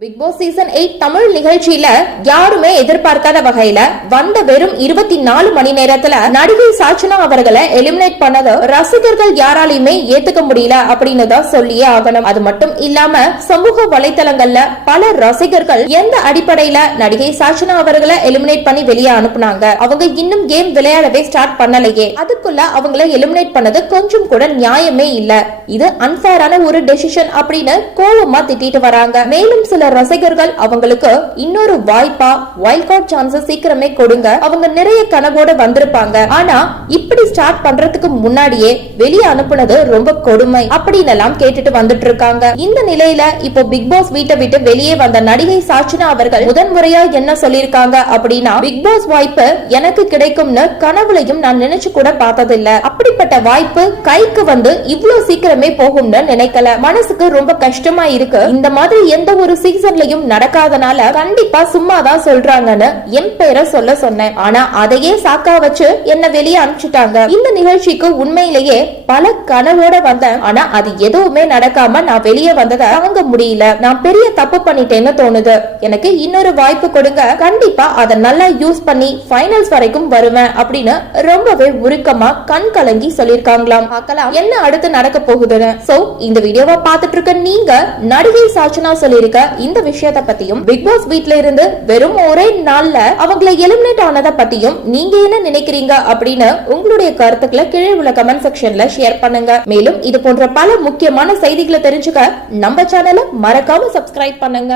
Big Boss season eight Tamil நிகழ்ச்சியில யாருமே எதிர்பார்க்காத வகையில வந்த வெறும் இருபத்தி நாலு மணி நேரத்துல நடிகை சாச்சனா அவர்களை எலிமினேட் பண்ணது ரசிகர்கள் யாராலையுமே ஏத்துக்க முடியல அப்படின்னு தான் சொல்லியே ஆகணும். அது மட்டும் இல்லாம சமூக வலைதளங்கள்ல பல ரசிகர்கள் எந்த அடிப்படையில நடிகை சாச்சனா அவர்களை எலிமினேட் பண்ணி வெளியே அனுப்புனாங்க. அவங்க இன்னும் கேம் விளையாடவே ஸ்டார்ட் பண்ணலையே. அதுக்குள்ள அவங்கள எலிமினேட் பண்ணது கொஞ்சம் கூட நியாயமே இல்ல. இது அன்ஃபேரான ஒரு டெசிஷன் அப்படின்னு கோவமா திட்டிட்டு வராங்க. மேலும் சில ரசிகர்கள் அவங்களுக்கு இன்னொரு வாய்ப்பா வைல்ட் கார்டு சான்சஸ் சீக்கிரமே கொடுங்க. அவங்க நிறைய கனவோட வந்திருப்பாங்க. ஆனா இப்படி ஸ்டார்ட் பண்றதுக்கு முன்னாடியே வெளியே அனுப்புனது ரொம்ப கொடுமை அப்படின்னு எல்லாம் கேட்டுட்டு வந்துட்டு இருக்காங்க இந்த நிலையில இப்போ பிக் பாஸ் வீட்டை விட்டு வெளியே வந்த நடிகை சாச்சினா அவர்கள் முதன்முறையா என்ன சொல்லியிருக்காங்க அப்படின்னா பிக் பாஸ் வாய்ப்பு எனக்கு கிடைக்கும்னு கனவுலையும் நான் நினைச்சு கூட பார்த்ததில்ல. அப்படிப்பட்ட வாய்ப்பு கைக்கு வந்து இவ்வளவு சீக்கிரம் போகும்னு நினைக்கல. மனசுக்கு ரொம்ப கஷ்டமா இருக்கு. இந்த மாதிரி எந்த ஒரு சீசன்லயும் நடக்காதனால கண்டிப்பா சும்மாதான் சொல்றாங்கன்னு என் பேரை சொல்ல சொன்னேன். ஆனா அதையே சாக்கா வச்சு என்ன வெளியே அனுப்பிச்சுட்டாங்க. இந்த நிகழ்ச்சிக்கு உண்மையிலேயே பல கனவோட வந்தேன். ஆனா அது எதுவுமே நடக்காம நான் வெளியே வந்ததை தாங்க முடியல. நான் பெரிய தப்பு பண்ணிட்டேன்னு தோணுது. எனக்கு இன்னொரு வாய்ப்பு கொடுங்க. கண்டிப்பா அதை நல்லா யூஸ் பண்ணி ஃபைனல்ஸ் வரைக்கும் வருவேன் அப்படின்னு ரொம்பவே உருக்கமா கண் கலங்கி சொல்லிருக்காங்களாம் பார்க்கலாம். என்ன அடுத்து நடக்க போகுது? போகுதுன்னு. சோ இந்த வீடியோவை பார்த்துட்டு இருக்க நீங்க நடிகை சாச்சனா சொல்லியிருக்க இந்த விஷயத்த பத்தியும் பிக் பாஸ் வீட்ல இருந்து வெறும் ஒரே நாள்ல அவங்களை எலிமினேட் ஆனத பத்தியும் நீங்க என்ன நினைக்கிறீங்க அப்படின்னு உங்களுடைய கருத்துக்களை கீழே உள்ள கமெண்ட் செக்ஷன்ல ஷேர் பண்ணுங்க. மேலும் இது போன்ற பல முக்கியமான செய்திகளை தெரிஞ்சுக்க நம்ம சேனலை மறக்காம சப்ஸ்கிரைப் பண்ணுங்க.